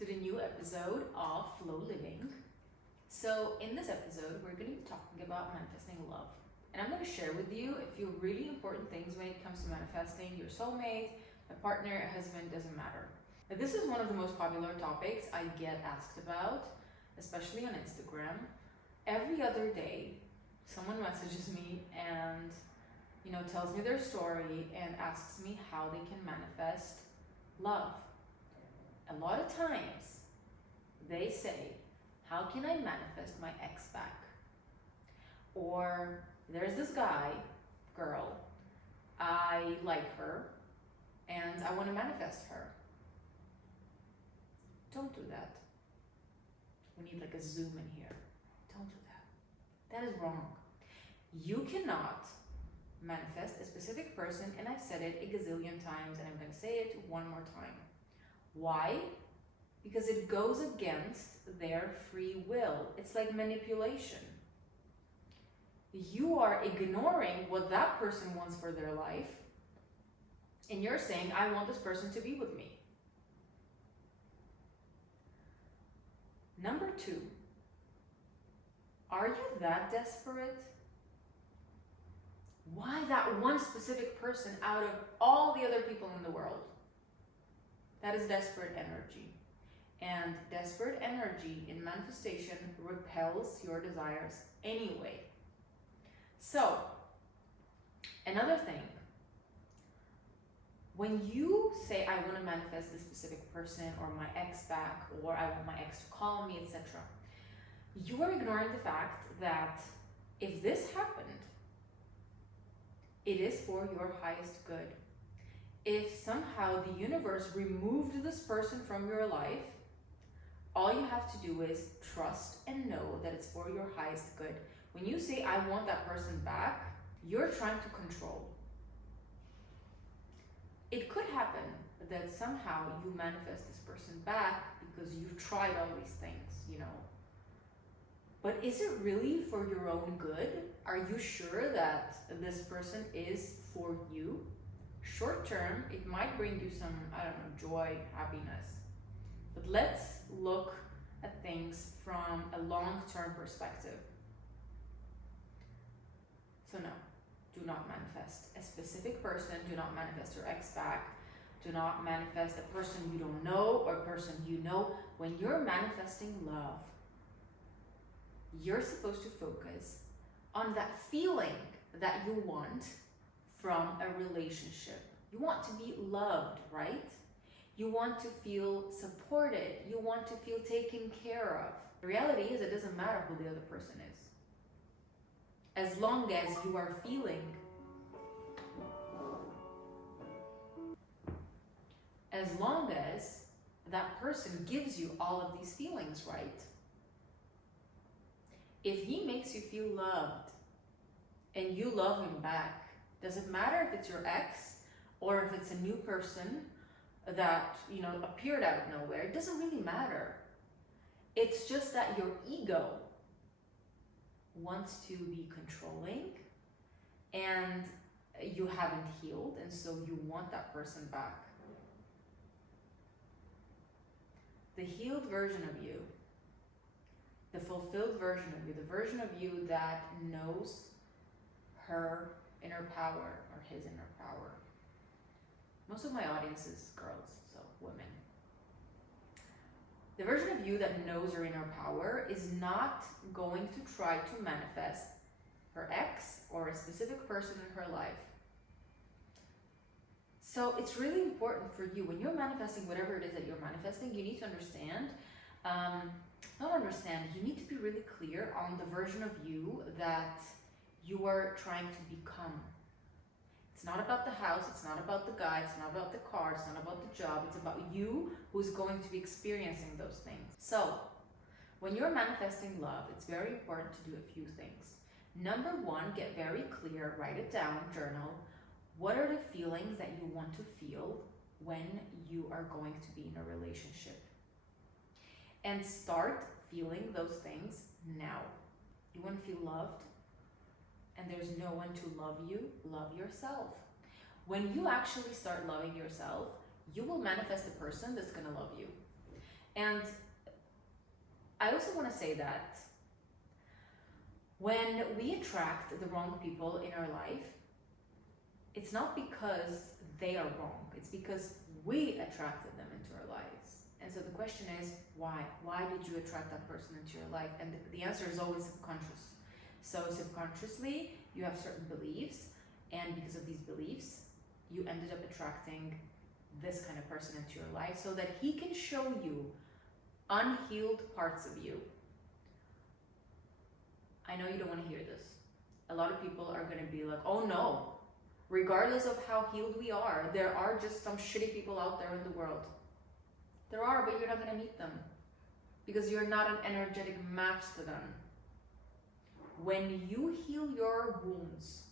to the new episode of Flow Living. So in this episode, we're going to be talking about manifesting love. And I'm going to share with you a few really important things when it comes to manifesting your soulmate, a partner, a husband, doesn't matter. Now, this is one of the most popular topics I get asked about, especially on Instagram. Every other day, someone messages me and tells me their story and asks me how they can manifest love. A lot of times they say, how can I manifest my ex back? Or there's this guy, girl, I like her and I want to manifest her. Don't do that. We need like a zoom in here. Don't do that. That is wrong. You cannot manifest a specific person, and I've said it a gazillion times and I'm going to say it one more time. Why? Because it goes against their free will. It's like manipulation. You are ignoring what that person wants for their life, and you're saying, I want this person to be with me. Number 2, are you that desperate? Why that one specific person out of all the other people in the world? That is desperate energy. And desperate energy in manifestation repels your desires anyway. So, another thing, when you say, I want to manifest this specific person or my ex back, or I want my ex to call me, etc., you are ignoring the fact that if this happened, it is for your highest good. If somehow the universe removed this person from your life, all you have to do is trust and know that it's for your highest good. When you say, I want that person back, you're trying to control. It could happen that somehow you manifest this person back because you tried all these things, But is it really for your own good? Are you sure that this person is for you? Short term, it might bring you some, joy, happiness. But let's look at things from a long-term perspective. So no, do not manifest a specific person. Do not manifest your ex back. Do not manifest a person you don't know or a person you know. When you're manifesting love, you're supposed to focus on that feeling that you want from a relationship. You want to be loved, right? You want to feel supported. You want to feel taken care of. The reality is it doesn't matter who the other person is. As long as you are feeling, as long as that person gives you all of these feelings, right? If he makes you feel loved and you love him back, does it matter if it's your ex or if it's a new person that, appeared out of nowhere? It doesn't really matter. It's just that your ego wants to be controlling and you haven't healed, and so you want that person back. The healed version of you, the fulfilled version of you, the version of you that knows her inner power or his inner power. Most of my audience is girls, so women. The version of you that knows her inner power is not going to try to manifest her ex or a specific person in her life. So it's really important for you, when you're manifesting whatever it is that you're manifesting, you need to understand, you need to be really clear on the version of you that you are trying to become. It's not about the house, it's not about the guy, it's not about the car, it's not about the job, it's about you who's going to be experiencing those things. So, when you're manifesting love, it's very important to do a few things. Number 1, get very clear, write it down, journal. What are the feelings that you want to feel when you are going to be in a relationship? And start feeling those things now. You want to feel loved? And there's no one to love you, love yourself. When you actually start loving yourself, you will manifest a person that's going to love you. And I also want to say that when we attract the wrong people in our life, it's not because they are wrong, it's because we attracted them into our lives. And so the question is, why? Why did you attract that person into your life? And the answer is always subconscious. So subconsciously, you have certain beliefs, and because of these beliefs, you ended up attracting this kind of person into your life so that he can show you unhealed parts of you. I know you don't want to hear this. A lot of people are going to be like, oh no, regardless of how healed we are, there are just some shitty people out there in the world. There are, but you're not going to meet them because you're not an energetic match to them. When you heal your wounds,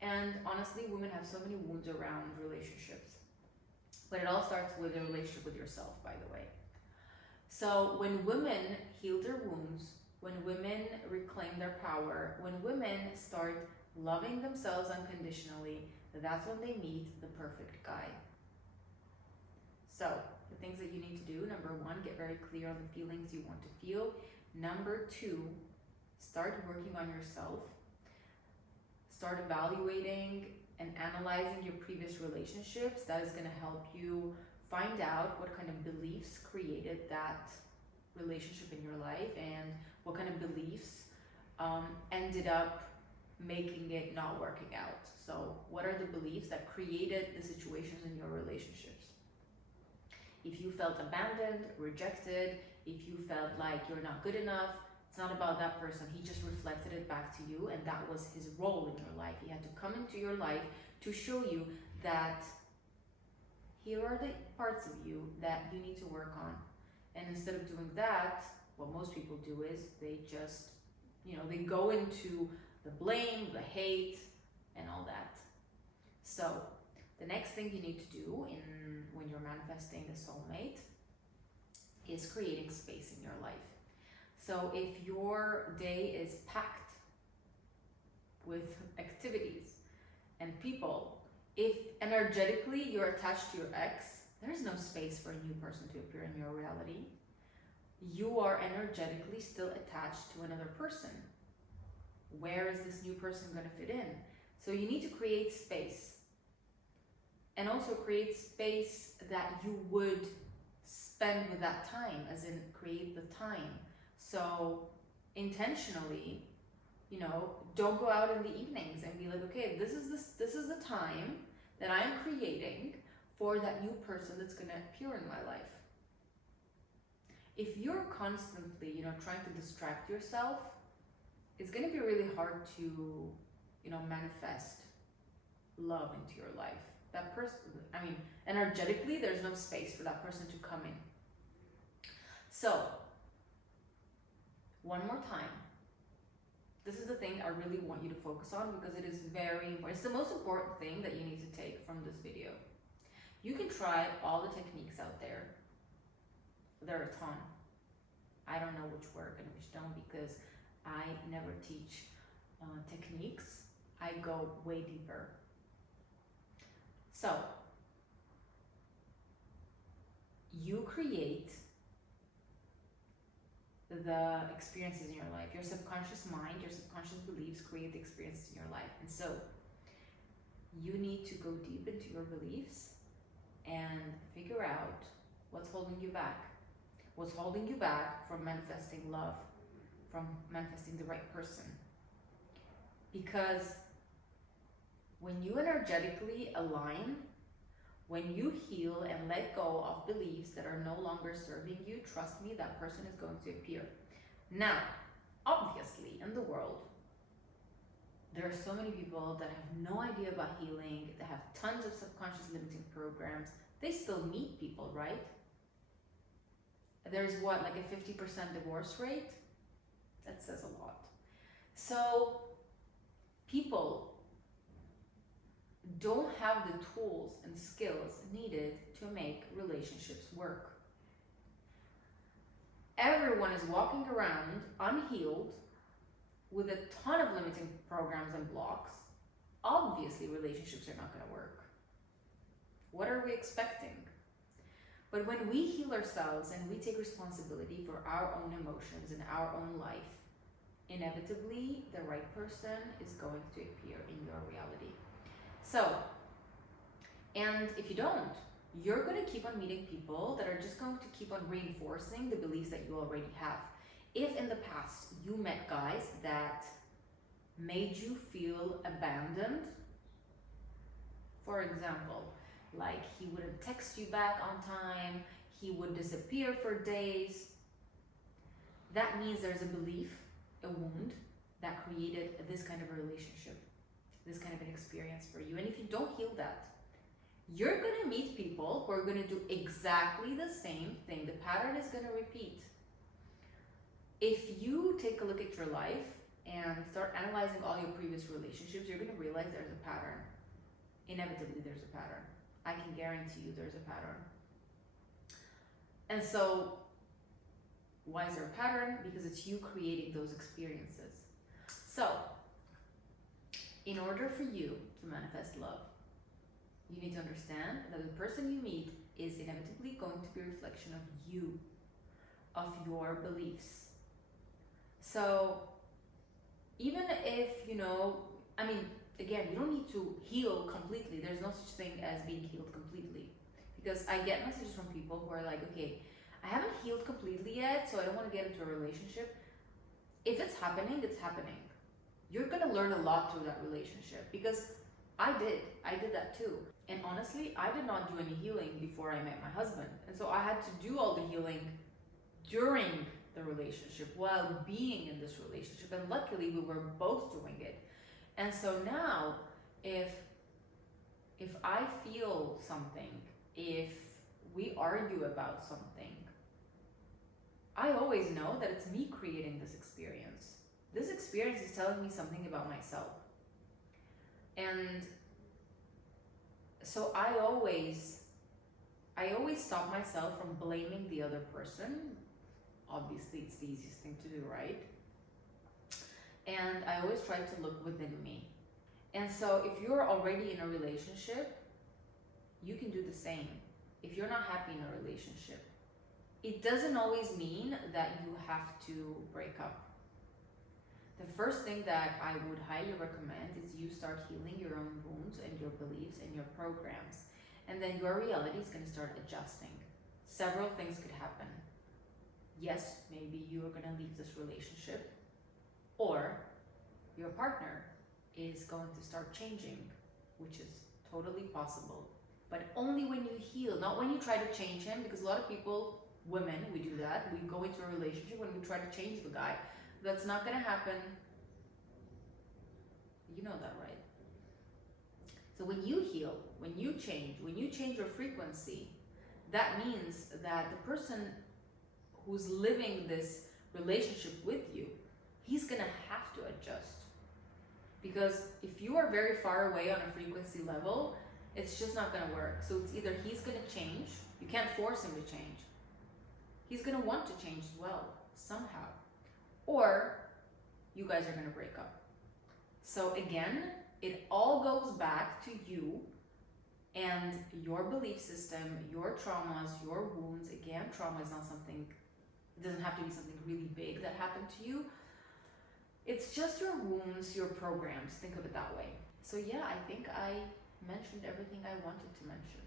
and honestly, women have so many wounds around relationships, but it all starts with a relationship with yourself, by the way. So when women heal their wounds, when women reclaim their power, when women start loving themselves unconditionally, that's when they meet the perfect guy. So the things that you need to do: number one, get very clear on the feelings you want to feel. Number two, start working on yourself. Start evaluating and analyzing your previous relationships. That is going to help you find out what kind of beliefs created that relationship in your life and what kind of beliefs ended up making it not working out. So what are the beliefs that created the situations in your relationships? If you felt abandoned, rejected, if you felt like you're not good enough, it's not about that person. He just reflected it back to you, and that was his role in your life. He had to come into your life to show you that here are the parts of you that you need to work on. And instead of doing that, what most people do is they just, they go into the blame, the hate, and all that. So the next thing you need to do when you're manifesting a soulmate is creating space in your life. So if your day is packed with activities and people, if energetically you're attached to your ex, there's no space for a new person to appear in your reality. You are energetically still attached to another person. Where is this new person going to fit in? So you need to create space. And also create space that you would spend with that time, as in create the time. So intentionally, don't go out in the evenings and be like, okay, this is the time that I'm creating for that new person that's going to appear in my life. If you're constantly, trying to distract yourself, it's going to be really hard to, manifest love into your life. That person, energetically, there's no space for that person to come in. So, one more time. This is the thing I really want you to focus on because it is very important. It's the most important thing that you need to take from this video. You can try all the techniques out there. There are a ton. I don't know which work and which don't because I never teach techniques. I go way deeper. So, you create the experiences in your life. Your subconscious mind, your subconscious beliefs create the experiences in your life. And so, you need to go deep into your beliefs and figure out what's holding you back. What's holding you back from manifesting love, from manifesting the right person. Because when you energetically align, when you heal and let go of beliefs that are no longer serving you, trust me, that person is going to appear. Now, obviously, in the world, there are so many people that have no idea about healing, that have tons of subconscious limiting programs. They still meet people, right? There's what, like a 50% divorce rate? That says a lot. So, people don't have the tools and skills needed to make relationships work. Everyone is walking around unhealed with a ton of limiting programs and blocks. Obviously, relationships are not going to work. What are we expecting? But when we heal ourselves and we take responsibility for our own emotions and our own life, inevitably the right person is going to appear in your reality. So, and if you don't, you're going to keep on meeting people that are just going to keep on reinforcing the beliefs that you already have. If in the past you met guys that made you feel abandoned, for example, like he wouldn't text you back on time, he would disappear for days, that means there's a belief, a wound that created this kind of a relationship, this kind of an experience for you. And if you don't heal that, you're going to meet people who are going to do exactly the same thing. The pattern is going to repeat. If you take a look at your life and start analyzing all your previous relationships, you're going to realize there's a pattern. Inevitably, there's a pattern. I can guarantee you there's a pattern. And so, why is there a pattern? Because it's you creating those experiences. So, in order for you to manifest love, you need to understand that the person you meet is inevitably going to be a reflection of you, of your beliefs. So, even if, again, you don't need to heal completely. There's no such thing as being healed completely. Because I get messages from people who are like, okay, I haven't healed completely yet, so I don't want to get into a relationship. If it's happening, it's happening. You're going to learn a lot through that relationship, because I did that too. And honestly, I did not do any healing before I met my husband. And so I had to do all the healing during the relationship, while being in this relationship. And luckily, we were both doing it. And so now, if I feel something, if we argue about something, I always know that it's me creating this experience. This experience is telling me something about myself. And so I always stop myself from blaming the other person. Obviously, it's the easiest thing to do, right? And I always try to look within me. And so if you're already in a relationship, you can do the same. If you're not happy in a relationship, it doesn't always mean that you have to break up. The first thing that I would highly recommend is you start healing your own wounds and your beliefs and your programs. And then your reality is going to start adjusting. Several things could happen. Yes, maybe you are going to leave this relationship, or your partner is going to start changing, which is totally possible. But only when you heal, not when you try to change him, because a lot of people, women, we do that. We go into a relationship when we try to change the guy. That's not going to happen. You know that, right? So when you heal, when you change your frequency, that means that the person who's living this relationship with you, he's going to have to adjust. Because if you are very far away on a frequency level, it's just not going to work. So it's either he's going to change, you can't force him to change. He's going to want to change as well, somehow. Or you guys are going to break up. So again, it all goes back to you and your belief system, your traumas, your wounds. Again, trauma is not something, it doesn't have to be something really big that happened to you. It's just your wounds, your programs. Think of it that way. So yeah, I think I mentioned everything I wanted to mention.